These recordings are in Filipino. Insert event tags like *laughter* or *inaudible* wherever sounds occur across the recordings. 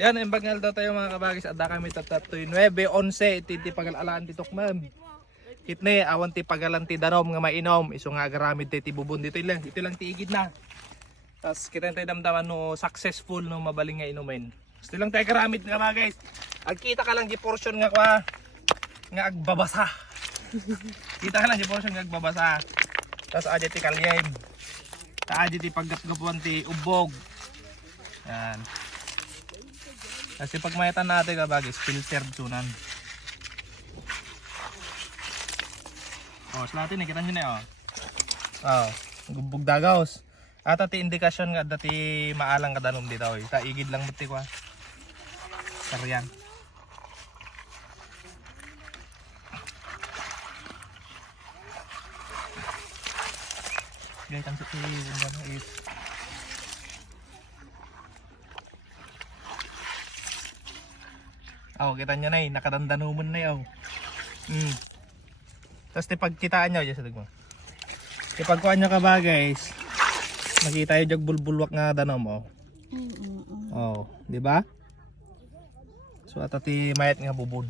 Yan, ang bangal daw tayo mga kabagis. Ada kami tatatoy. 9, 11, titi pagalalaan titok ma'am. Kitne, awan ti pagalan ti danom nga mainom. Iso nga garamid ti tibubon dito lang. Ito lang tiigid na. Tapos kita tayo damdaman no successful no mabaling nga inumin. Gusto lang tayo garamid nga mga guys. Agkita ka lang di portion nga kwa nga agbabasa. *laughs* Kita ka lang di portion nga agbabasa. Tapos adya ti kalyem. Ta adya ti paggatgapuan ti ubog. Yan. Kasi pag mayatan natin kabagis, filtered sunan. Oh, sa natin, kita nyo na oh. Oh, gubog dagaos. At ati indikasyon nga dati maalang kadanom dito. Oh. Ta igid lang buti ko. Saryan. Gaya kan sa tiyo, is Oh, kita nyo na eh, nakadandanuman na yun. Mm. Tapos tipagkitaan nyo, sa mo. Tipagkuhan nyo ka ba guys, makita yung jag bulbulwak nga danom oh. Oh, di ba? So atati mayat nga bubon.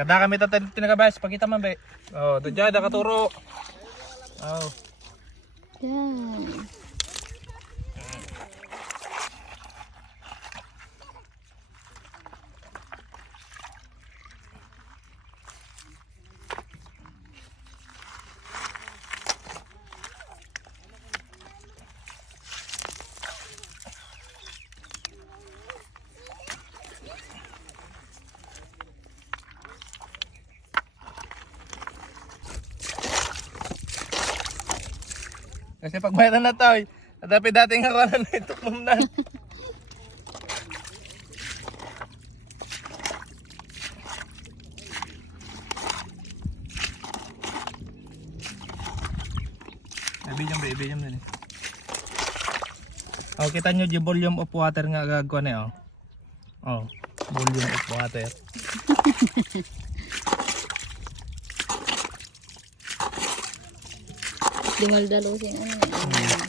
Kada kami tatan tinagabas, pakita man be. Oh, dadya da katuro. Oh. Yan. Kasi pag mayroon na to, adapi dating ako na na itukmam na. Ibigyan ba, ibigyan din. Oh, kita nyo yung volume of water nga gagawa na oh. Oh, volume of water. Dingal-dalusin. Ano yun?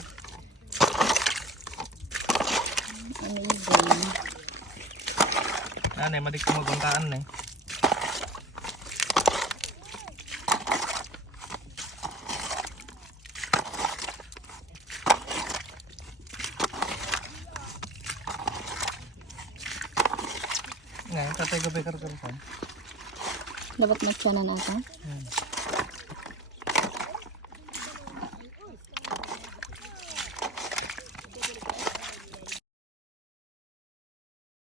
Amazing. Ano eh, madik ko maguntaan eh. Ngayon, tatay ko bekar ka rin. Dapat magsanan ata. Hmm.